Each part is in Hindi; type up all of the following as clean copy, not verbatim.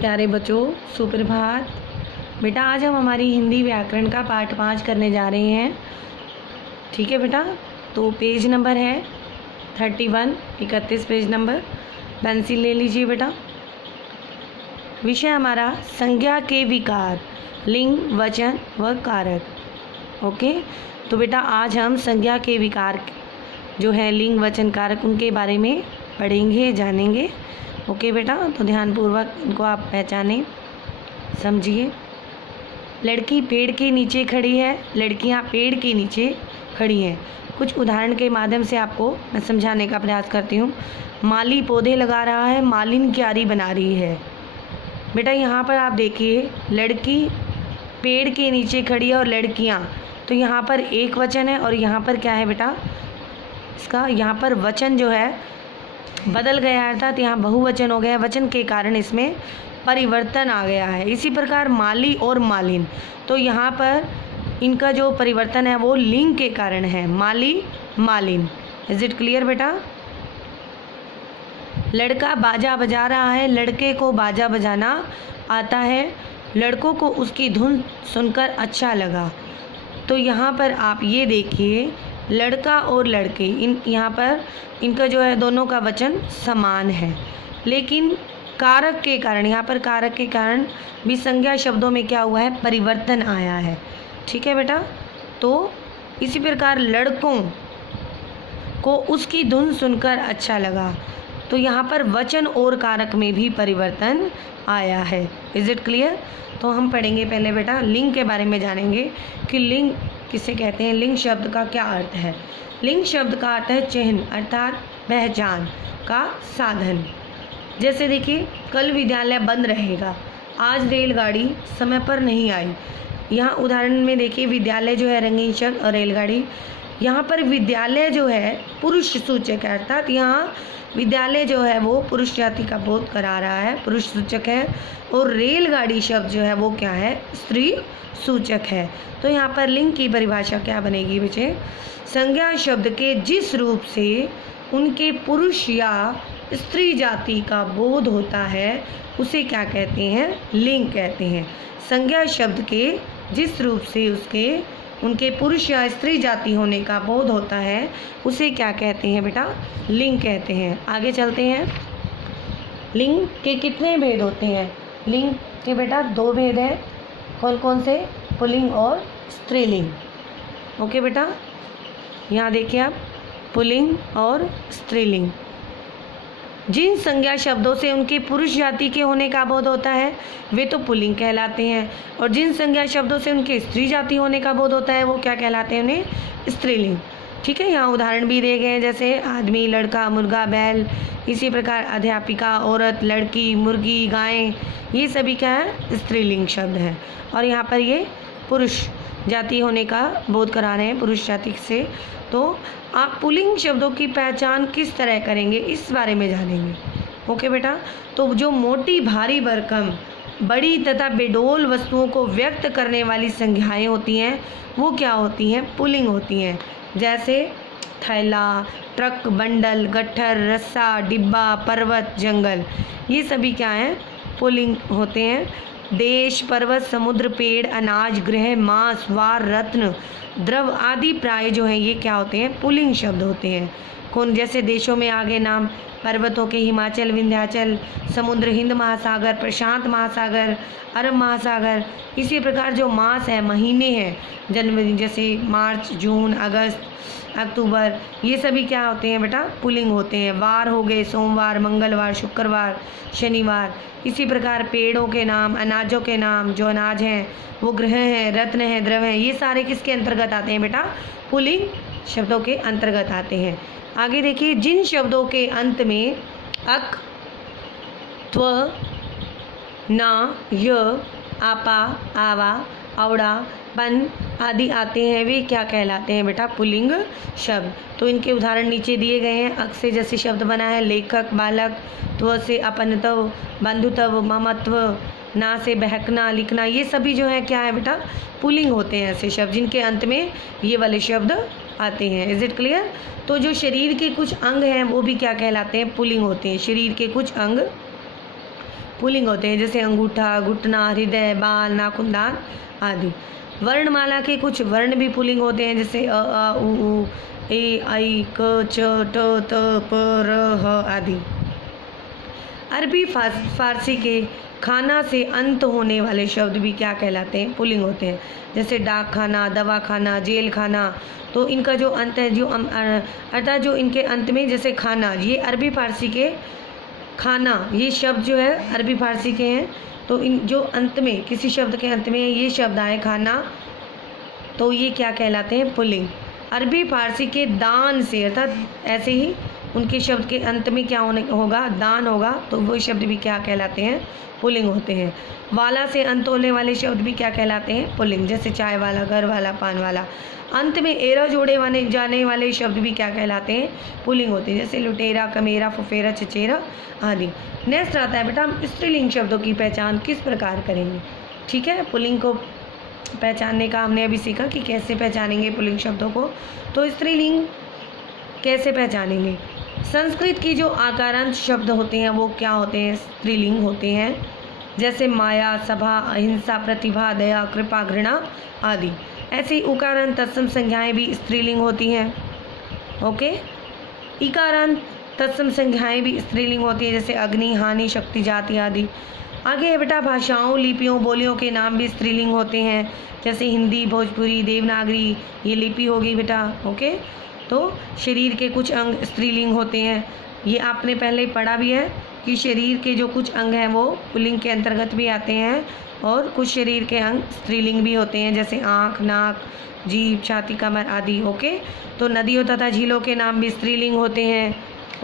प्यारे बच्चों, सुप्रभात। बेटा, आज हम हमारी हिंदी व्याकरण का पाठ 5 करने जा रहे हैं। ठीक है बेटा, तो पेज नंबर है 31, 31 पेज नंबर। पेंसिल ले लीजिए बेटा। विषय हमारा संज्ञा के विकार, लिंग, वचन व कारक। ओके, तो बेटा आज हम संज्ञा के विकार जो है लिंग, वचन, कारक, उनके बारे में पढ़ेंगे, जानेंगे। ओके बेटा, तो ध्यानपूर्वक इनको आप पहचानें, समझिए। लड़की पेड़ के नीचे खड़ी है, लड़कियां पेड़ के नीचे खड़ी हैं। कुछ उदाहरण के माध्यम से आपको मैं समझाने का प्रयास करती हूँ। माली पौधे लगा रहा है, मालिन क्यारी बना रही है। बेटा यहाँ पर आप देखिए, लड़की पेड़ के नीचे खड़ी है और लड़कियाँ, तो यहाँ पर एक वचन है और यहाँ पर क्या है बेटा, इसका यहाँ पर वचन जो है बदल गया है, अर्थात यहाँ बहुवचन हो गया है। वचन के कारण इसमें परिवर्तन आ गया है। इसी प्रकार माली और मालिन, तो यहाँ पर इनका जो परिवर्तन है वो लिंग के कारण है, माली मालिन। इज इट क्लियर बेटा? लड़का बाजा बजा रहा है, लड़के को बाजा बजाना आता है, लड़कों को उसकी धुन सुनकर अच्छा लगा। तो यहाँ पर आप ये देखिए, लड़का और लड़के, यहाँ पर इनका जो है दोनों का वचन समान है, लेकिन कारक के कारण, यहाँ पर कारक के कारण भी संज्ञा शब्दों में क्या हुआ है, परिवर्तन आया है। ठीक है बेटा, तो इसी प्रकार लड़कों को उसकी धुन सुनकर अच्छा लगा, तो यहाँ पर वचन और कारक में भी परिवर्तन आया है। Is it clear? तो हम पढ़ेंगे पहले बेटा लिंग के बारे में, जानेंगे कि लिंग किसे कहते हैं, लिंग शब्द का क्या अर्थ है। लिंग शब्द का अर्थ है चिन्ह, अर्थात पहचान का साधन। जैसे देखिए, कल विद्यालय बंद रहेगा, आज रेलगाड़ी समय पर नहीं आई। यहाँ उदाहरण में देखिए, विद्यालय जो है रंगीन शब्द और रेलगाड़ी, यहाँ पर विद्यालय जो है पुरुष सूचक है, अर्थात यहाँ विद्यालय जो है वो पुरुष जाति का बोध करा रहा है, पुरुष सूचक है। और रेलगाड़ी शब्द जो है वो क्या है, स्त्री सूचक है। तो यहाँ पर लिंग की परिभाषा क्या बनेगी बच्चे, संज्ञा शब्द के जिस रूप से उनके पुरुष या स्त्री जाति का बोध होता है उसे क्या कहते हैं, लिंग कहते हैं। संज्ञा शब्द के जिस रूप से उनके पुरुष या स्त्री जाति होने का बोध होता है उसे क्या कहते हैं बेटा, लिंग कहते हैं। आगे चलते हैं। लिंग के कितने भेद होते हैं? लिंग के बेटा 2 भेद हैं। कौन कौन से? पुल्लिंग और स्त्रीलिंग। ओके बेटा, यहाँ देखिए आप, पुल्लिंग और स्त्रीलिंग। जिन संज्ञा शब्दों से उनके पुरुष जाति के होने का बोध होता है वे तो पुल्लिंग कहलाते हैं, और जिन संज्ञा शब्दों से उनके स्त्री जाति होने का बोध होता है वो क्या कहलाते हैं, उन्हें स्त्रीलिंग। ठीक है, यहाँ उदाहरण भी दिए गए हैं, जैसे आदमी, लड़का, मुर्गा, बैल। इसी प्रकार अध्यापिका, औरत, लड़की, मुर्गी, गायें, ये सभी क्या है, स्त्रीलिंग शब्द हैं। और यहाँ पर ये पुरुष जाति होने का बोध करा रहे हैं, पुरुष जाति से। तो आप पुल्लिंग शब्दों की पहचान किस तरह करेंगे इस बारे में जानेंगे। ओके बेटा, तो जो मोटी, भारी, भरकम, बड़ी तथा बेडोल वस्तुओं को व्यक्त करने वाली संज्ञाएं होती हैं वो क्या होती हैं, पुल्लिंग होती हैं। जैसे थैला, ट्रक, बंडल, गट्ठर, रस्सा, डिब्बा, पर्वत, जंगल, ये सभी क्या हैं, पुल्लिंग होते हैं। देश, पर्वत, समुद्र, पेड़, अनाज, गृह, मांस, वार, रत्न, द्रव आदि प्राय जो हैं ये क्या होते हैं, पुल्लिंग शब्द होते हैं। कौन? जैसे देशों में आगे नाम, पर्वतों के हिमाचल, विंध्याचल, समुद्र, हिंद महासागर, प्रशांत महासागर, अरब महासागर। इसी प्रकार जो मास है, महीने हैं, जनवरी, जैसे मार्च, जून, अगस्त, अक्टूबर, ये सभी क्या होते हैं बेटा, पुल्लिंग होते हैं। वार हो गए, सोमवार, मंगलवार, शुक्रवार, शनिवार। इसी प्रकार पेड़ों के नाम, अनाजों के नाम, जो अनाज हैं वो ग्रह हैं, रत्न हैं, द्रव हैं, ये सारे किसके अंतर्गत आते हैं बेटा, पुल्लिंग शब्दों के अंतर्गत आते हैं। आगे देखिए, जिन शब्दों के अंत में अक, त्व, ना, य, आपा, आवा, औड़ा, पन आदि आते हैं वे क्या कहलाते हैं बेटा, पुल्लिंग शब्द। तो इनके उदाहरण नीचे दिए गए हैं। अक से जैसे शब्द बना है लेखक, बालक, त्व से अपनत्व, बंधुत्व, ममत्व, ना से बहकना, लिखना, ये सभी जो है क्या है बेटा, पुल्लिंग होते हैं ऐसे शब्द जिनके अंत में ये वाले शब्द आते हैं। Is it clear? तो जो शरीर के कुछ अंग हैं वो भी क्या कहलाते हैं, पुल्लिंग होते हैं। शरीर के कुछ अंग पुल्लिंग होते हैं, जैसे अंगूठा, घुटना, हृदय, बाल, नाखून, दांत आदि। वर्णमाला के कुछ वर्ण भी पुल्लिंग होते हैं, जैसे अ, आ, उ, ए, आई, क, च, ट, त, प, र, ह आदि। अरबी फारसी के खाना से अंत होने वाले शब्द भी क्या कहलाते हैं? पुल्लिंग होते हैं, जैसे डाक खाना, दवा खाना, जेल खाना। तो इनका जो अंत है, जो अर्थात जो इनके अंत में, जैसे खाना, ये अरबी फारसी के खाना, ये शब्द जो है अरबी फारसी के हैं। तो इन जो अंत में, किसी शब्द के अंत में ये शब्द आए खाना, तो ये क्या कहलाते हैं? पुल्लिंग। अरबी फारसी के दान से, अर्थात ऐसे ही उनके शब्द के अंत में क्या होगा? दान होगा, तो वो शब्द भी क्या कहलाते हैं? पुल्लिंग होते हैं। वाला से अंत होने वाले शब्द भी क्या कहलाते हैं? पुल्लिंग, जैसे चाय वाला, घर वाला, पान वाला। अंत में एरा जोड़े जाने वाले शब्द भी क्या कहलाते हैं? पुल्लिंग होते हैं, जैसे लुटेरा, कमेरा, फुफेरा, चचेरा आदि। नेक्स्ट आता है बेटा, हम स्त्रीलिंग शब्दों की पहचान किस प्रकार करेंगे? ठीक है, पुल्लिंग को पहचानने का हमने अभी सीखा कि कैसे पहचानेंगे पुल्लिंग शब्दों को। तो स्त्रीलिंग कैसे पहचानेंगे? संस्कृत की जो आकारांत शब्द होते हैं वो क्या होते हैं? स्त्रीलिंग होते हैं, जैसे माया, सभा, अहिंसा, प्रतिभा, दया, कृपा, घृणा आदि। ऐसे ही उकारांत तत्सम संज्ञाएं भी स्त्रीलिंग होती हैं। ओके, इकारांत तत्सम संज्ञाएं भी स्त्रीलिंग होती हैं, जैसे अग्नि, हानि, शक्ति, जाति आदि। आगे है बेटा, भाषाओं, लिपियों, बोलियों के नाम भी स्त्रीलिंग होते हैं, जैसे हिंदी, भोजपुरी, देवनागरी, ये लिपि होगी बेटा। ओके, तो शरीर के कुछ अंग स्त्रीलिंग होते हैं, ये आपने पहले पढ़ा भी है कि शरीर के जो कुछ अंग हैं वो पुल्लिंग के अंतर्गत भी आते हैं, और कुछ शरीर के अंग स्त्रीलिंग भी होते हैं, जैसे आँख, नाक, जीभ, छाती, कमर आदि। ओके, तो नदियों तथा झीलों के नाम भी स्त्रीलिंग होते हैं।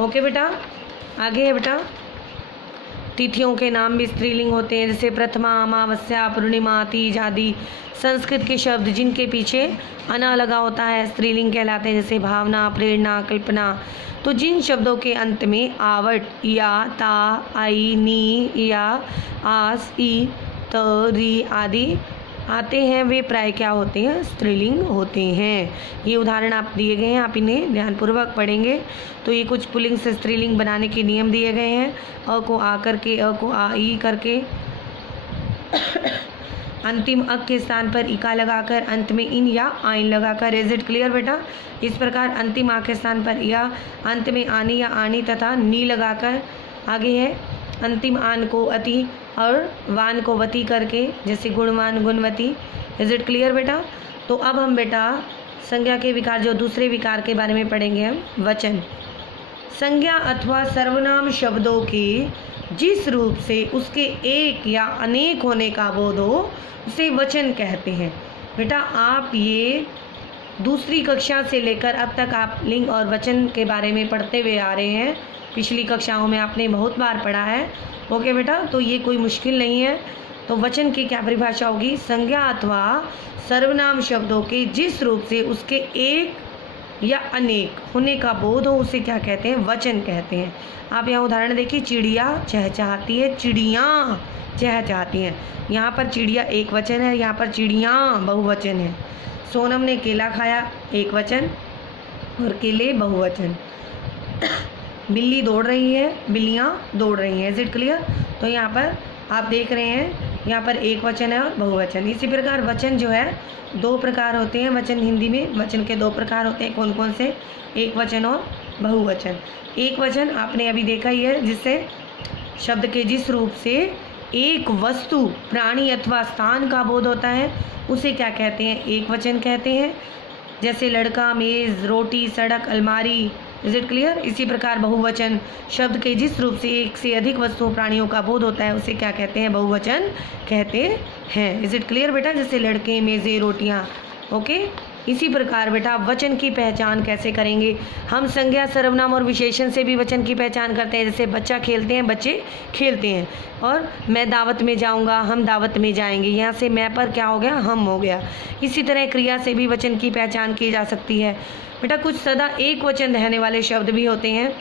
ओके बेटा, आगे है बेटा, तिथियों के नाम भी स्त्रीलिंग होते हैं, जैसे प्रथमा, अमावस्या, पूर्णिमा, तीज आदि। संस्कृत के शब्द जिनके पीछे अना लगा होता है स्त्रीलिंग कहलाते हैं, जैसे भावना, प्रेरणा, कल्पना। तो जिन शब्दों के अंत में आवट, या, ता, आई, नी, या, आस, ई, त, री आदि आते हैं, वे प्राय क्या होते हैं? स्त्रीलिंग होते हैं। ये उदाहरण आप दिए गए हैं, आप इन्हें ध्यानपूर्वक पढ़ेंगे। तो ये कुछ पुल्लिंग से स्त्रीलिंग बनाने के नियम दिए गए हैं। अ को आ करके, अ को आ ई करके, अंतिम अक के स्थान पर इका लगाकर, अंत में इन या आइन लगाकर। इज इट क्लियर बेटा? इस प्रकार अंतिम आ के स्थान पर या, अंत में आनी या आनी तथा नी लगाकर। आगे है अंतिम आन को अति और वान को वती करके, जैसे गुणवान, गुणवती। इज इट क्लियर बेटा? तो अब हम बेटा संज्ञा के विकार, जो दूसरे विकार के बारे में पढ़ेंगे हम। वचन, संज्ञा अथवा सर्वनाम शब्दों के जिस रूप से उसके एक या अनेक होने का बोध हो उसे वचन कहते हैं। बेटा आप ये दूसरी कक्षा से लेकर अब तक आप लिंग और वचन के बारे में पढ़ते हुए आ रहे हैं। पिछली कक्षाओं में आपने बहुत बार पढ़ा है। ओके बेटा, तो ये कोई मुश्किल नहीं है। तो वचन की क्या परिभाषा होगी? संज्ञा अथवा सर्वनाम शब्दों के जिस रूप से उसके एक या अनेक होने का बोध हो उसे क्या कहते हैं? वचन कहते हैं। आप यहाँ उदाहरण देखिए, चिड़िया चहचहाती है, चिड़ियाँ चहचहाती हैं। यहाँ पर चिड़िया एक वचन है, यहाँ पर चिड़ियाँ बहुवचन है। सोनम ने केला खाया, एक वचन, और केले बहुवचन। बिल्ली दौड़ रही है, बिल्लियाँ दौड़ रही हैं। Is it clear? तो यहाँ पर आप देख रहे हैं, यहाँ पर एक वचन है और बहुवचन। इसी प्रकार वचन जो है दो प्रकार होते हैं। वचन हिंदी में वचन के दो प्रकार होते हैं। कौन कौन से? एक वचन और बहुवचन। एक वचन आपने अभी देखा ही है, जिससे शब्द के जिस रूप से एक वस्तु, प्राणी अथवा स्थान का बोध होता है उसे क्या कहते हैं? एक वचन कहते हैं। जैसे लड़का, मेज़, रोटी, सड़क, अलमारी। Is it clear? इसी प्रकार बहुवचन शब्द के जिस रूप से एक से अधिक वस्तुओं, प्राणियों का बोध होता है उसे क्या कहते हैं? बहुवचन कहते हैं। इज इट क्लियर बेटा? जैसे लड़के, मेज़ें, रोटियाँ। ओके, इसी प्रकार बेटा वचन की पहचान कैसे करेंगे? हम संज्ञा, सर्वनाम और विशेषण से भी वचन की पहचान करते हैं। जैसे बच्चा खेलते हैं, बच्चे खेलते हैं, और मैं दावत में जाऊंगा, हम दावत में जाएंगे। यहाँ से मैं पर क्या हो गया? हम हो गया। इसी तरह क्रिया से भी वचन की पहचान की जा सकती है। बेटा कुछ सदा एक वचन रहने वाले शब्द भी होते हैं,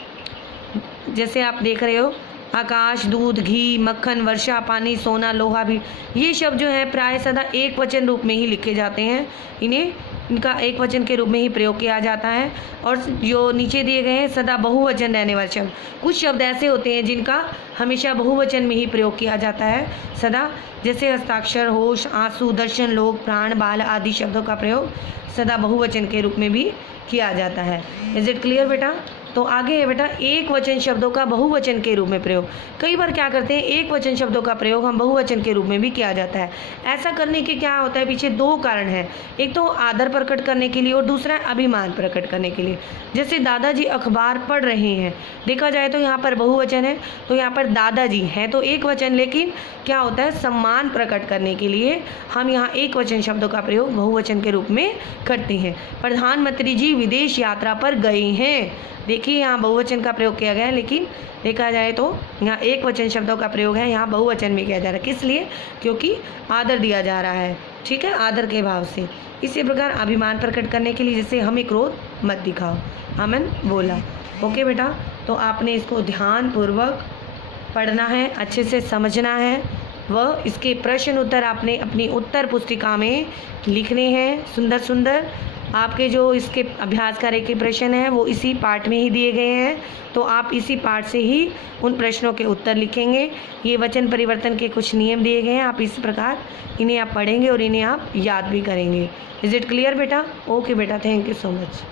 जैसे आप देख रहे हो आकाश, दूध, घी, मक्खन, वर्षा, पानी, सोना, लोहा भी। ये शब्द जो है प्राय सदा एक वचन रूप में ही लिखे जाते हैं। इन्हें इनका एक वचन के रूप में ही प्रयोग किया जाता है। और जो नीचे दिए गए हैं सदा बहुवचन रहने वाले शब्द, कुछ शब्द ऐसे होते हैं जिनका हमेशा बहुवचन में ही प्रयोग किया जाता है सदा, जैसे हस्ताक्षर, होश, आंसू, दर्शन, लोक, प्राण, बाल आदि शब्दों का प्रयोग सदा बहुवचन के रूप में भी किया जाता है। इज इट क्लियर बेटा? तो आगे है बेटा एक वचन शब्दों का बहुवचन के रूप में प्रयोग। कई बार क्या करते हैं, एक वचन शब्दों का प्रयोग हम बहुवचन के रूप में भी किया जाता है। ऐसा करने के क्या होता है, पीछे दो कारण हैं, एक तो आदर प्रकट करने के लिए और दूसरा अभिमान प्रकट करने के लिए। जैसे दादाजी अखबार पढ़ रहे हैं, देखा जाए तो यहाँ पर बहुवचन है, तो यहाँ पर दादाजी है तो एक वचन, लेकिन क्या होता है सम्मान प्रकट करने के लिए हम यहाँ एक वचन शब्दों का प्रयोग बहुवचन के रूप में करते हैं। प्रधानमंत्री जी विदेश यात्रा पर गए हैं, देखिए यहाँ बहुवचन का प्रयोग किया गया है, लेकिन देखा जाए तो यहाँ एक वचन शब्दों का प्रयोग है, यहाँ बहुवचन में किया जा रहा है। किस लिए? क्योंकि आदर दिया जा रहा है, ठीक है, आदर के भाव से। इसी प्रकार अभिमान प्रकट करने के लिए जैसे हमें क्रोध मत दिखाओ, अमन बोला। ओके बेटा, तो आपने इसको ध्यानपूर्वक पढ़ना है, अच्छे से समझना है, व इसके प्रश्न उत्तर आपने अपनी उत्तर पुस्तिका में लिखने हैं। सुंदर सुंदर आपके जो इसके अभ्यास कार्य के प्रश्न हैं वो इसी पाठ में ही दिए गए हैं, तो आप इसी पाठ से ही उन प्रश्नों के उत्तर लिखेंगे। ये वचन परिवर्तन के कुछ नियम दिए गए हैं, आप इस प्रकार इन्हें आप पढ़ेंगे और इन्हें आप याद भी करेंगे। इज़ इट क्लियर बेटा? ओके बेटा, थैंक यू सो मच।